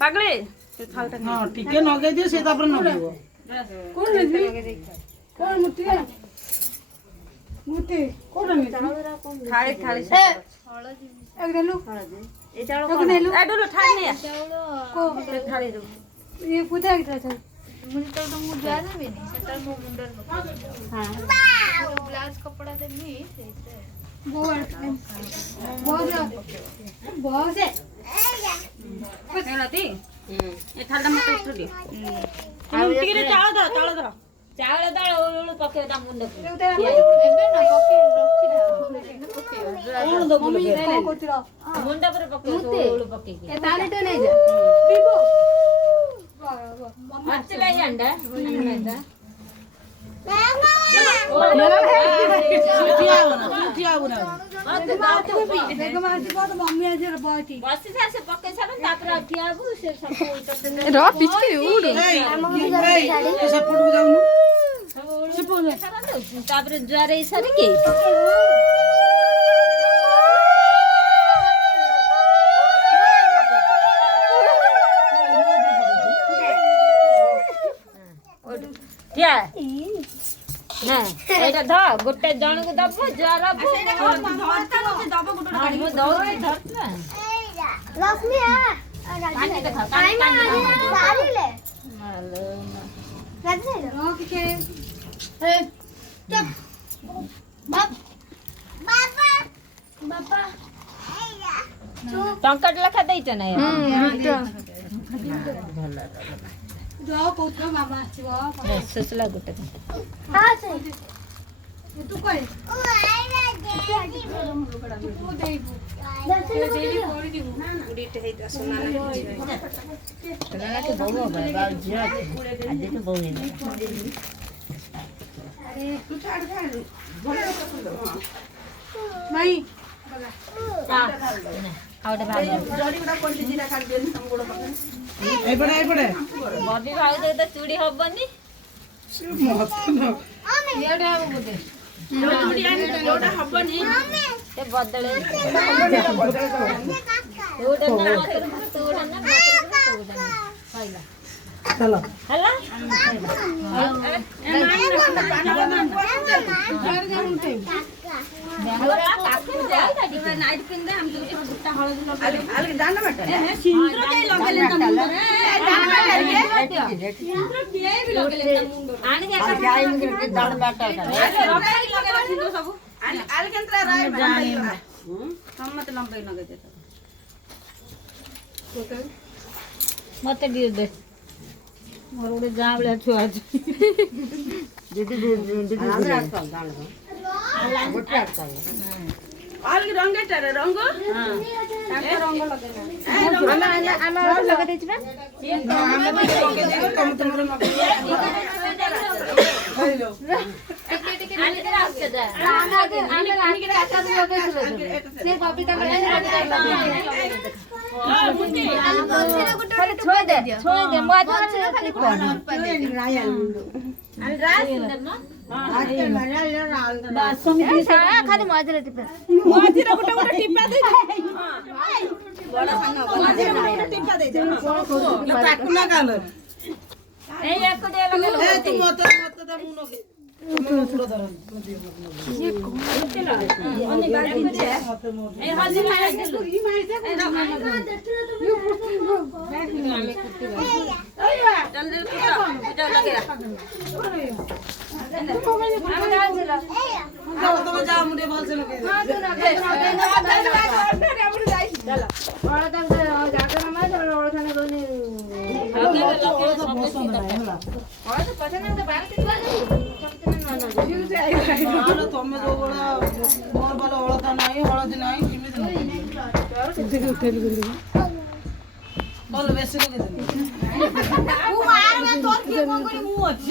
पागले हां ठीक है नगे दियो से तापर नगेबो कोन लगी कोन मुठी मुठी कोन लगी थाली थाली ए एक देलु ए चावल को नेलु ए डोलो थाली ने को थाली दो ये पूजा की था मुझे तो मु जाना भी नहीं सेटर मु मुंडर हां ब्लाउज कपड़ा देनी सेते बहुत बहुत है हेलाती ए थालटा मत उठो दे टिके चावल दो चावल दाळ ओळू पके ता मुंड एबे ना पके रखी ओळू दो मम्मी को कोतिरा मुंड पर पके ओळू पके ए ताली तो नहीं जा बिबो मच्छला अंडा मुंड मम्मी आज बाटी बस से पके सब तापर ठियाबु से सब र पिचके उड सपोर्ट को जाउनु तापर ज्वारे सरी के क्या ना एटा ध गोटे जण को दब ज्वार धरता मते दब गोटे गाड़ी मु दौड़ धरता लक्ष्मी आ कानी देखा टाइम आ सारी ले मालो राजे रोक के ए चुप बाप बाबा बाबा टंकट लखा दै छ न जाओ कोतरा मामा आछिबो सुसला गोटे आ से तू करे ओ आइला दे तू देबू देली कोड़ी दिबू उडीटे हे त सोना के बहु बा जिया आज तो बहु है अरे तू छाड़ नहीं आवडे भाग जड़ी गुडा कोंटी जीरा खाल देन हम गोड़ पकड़ ए पड़े बबी भाग दे त चूड़ी हबनी मत न एडे आबो बोते चूड़ी आनी जोडा हबनी ते बदले ओडे ना मात्र तोडा ना मात्र खाइला चलो हला नाइट पिन दे हम गुट्टा हळद अलग दाना बटा सिंद्र के लगले त मुंड रे सिंद्र के भी लगले त मुंड आनी के जाई के दान बाटा रखाई लगले सिंद्र सब अलग अंतरा राय जानी हम मत लंबाई लगे दे मत दियो दे मोर उडे जावले छु आज दीदी गोटे आटका अलग रंगे टर रंग हां ए रंग लगे आमा लगा देछि बा तुम तुमरो न हेलो आनी के रास्ते जा आनी के काका लगा से बबीता लगा छोड़ दे मो आज खाली कोन आणि रास ना खाली मजरे टिपे मझिरा गोटे गोटे टिपा दे बड़ा सानो मझिरा गोटे टिपा दे हां यो काकुना काल ए एक दे लगे ए तू मत द मुनो के मुनो धर अनि गाडी ए हल्दी माया दे ई माई दे जल्दी पूजा लगे तुम जा मुझे भल से लगे तुम जो बड़ा मोर बल हलदा नहीं हलदी नहीं किमित बल बेसी लगे ମୁଁ ମାର ତୋର କିଏ କଣ କରି ମୁଁ ଅଛି